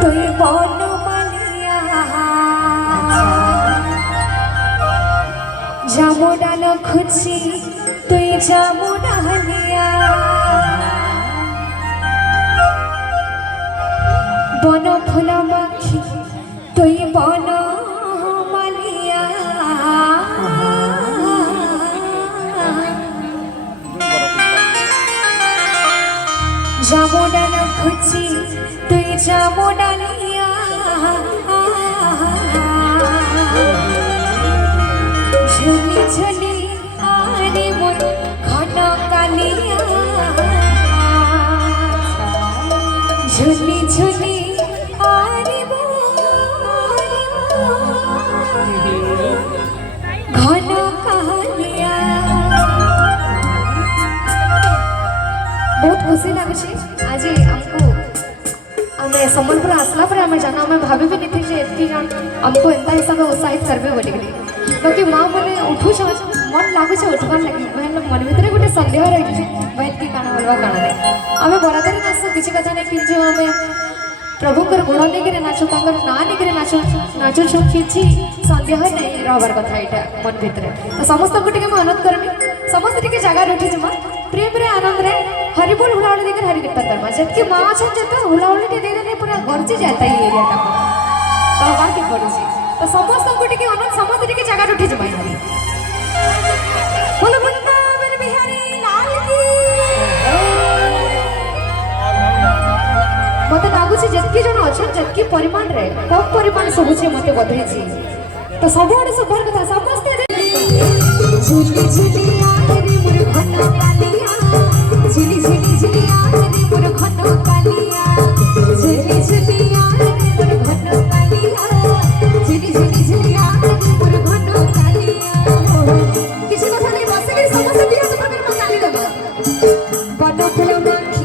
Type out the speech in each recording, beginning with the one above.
তুই বনমালিয়া জামুডাল খুঁজি তুই জামুডালিয়া বন ফুল মাখি তুই বনমালিয়া জামুডাল খুঁজি তুই জামুডালিয়া ঝুলি ঝুলি আরে মন ঘন কালিয়া ঝুলি ঝুলি আরে ঘন কালিয়া। बहुत खुशी लगे आज हमको आम सम्बलपुर आसला पर आम जाना आम भाभी भी नहीं थे एति जन हमको एंता हिसाब उत्साहित करबे बोली क्योंकि माँ मैंने उठू मन लगुच उठवार लगे मन भर गोटे सन्देह रही एति काना बोलवा काना नहीं आम बरादर नाच किसी कथा नहीं कि आम प्रभुंर गुण नहीं नाचु ना नहीं नाचुछु किसी सन्देह नहीं रहार कथा यहाँ मन भितर तो समस्त को अनुरोध करमी समस्त टे जगह उठी जमा प्रेम रे आनंद रे हरिबोल हुलाहुली देकर हरि कीर्तन करमा जबकि माँ अच्छा जब हुलाहुली के देने पूरा गरजी जाता है एरिया टा तो बात के पड़ुची तो समस्त को टे अनुरोध समस्त टे जगह उठी जमा बोलो वृंदावन बिहारी लाल की मत लगुच जतकी जन अच्छा जतकी परिमाण रे कम परिमाण सब मत बधई तो सब सुभर कथा समस्त झुली झुली आरे मोर घन कालिया झुली झुली झुली आरे मोर घन कालिया झुली झुली आरे मोर घन कालिया झुली झुली झुली आरे मोर घन कालिया किसी कथा नहीं बस के समस्त बिया तो कर काली देबो बन फूल माखी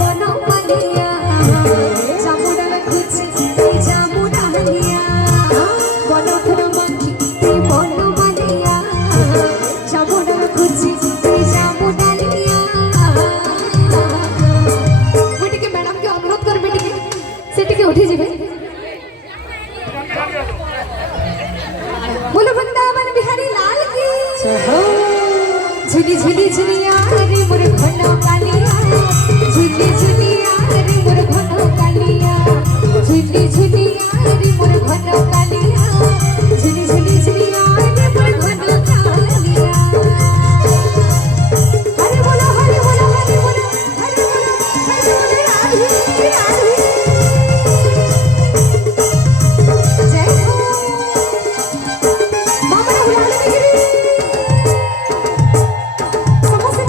बन कालिया जामुडा खुची जामुडा हलिया बन फूल माखी बन उठी जी बोलो वृंदावन बिहारी लाल की झुली झुली झुली आरे मोर घन कालिया झुली झुली आरे मोर घन कालिया झुली झुली आरे मोर घन कालिया झुली झुली झुली आरे मोर घन कालिया हरे बोलो हरे बोलो हरे बोलो हरे बोलो हरे बोलो राधे राधे समस्त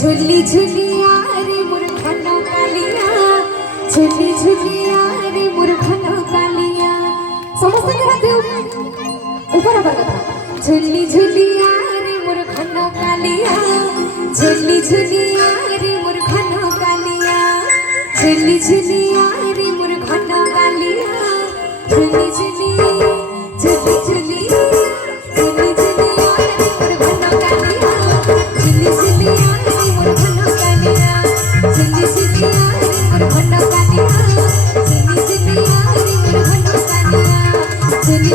झुली झुलिया रे मोर घनो कालिया झुली झुलिया रे मोर घनो कालिया समस्त घरात ऊपर आवर कथा झुली झुलिया रे मोर घनो कालिया झुली झुलिया रे मोर घनो कालिया झुली झुलिया रे मोर घनो कालिया झुली झुली झुली झुली झुली झुलिया रे मोर घनो कालिया झुली झुलिया रे मोर घनो कालिया झुली झुलिया रे मोर घनो कालिया झुली झुलिया रे मोर घनो कालिया झुली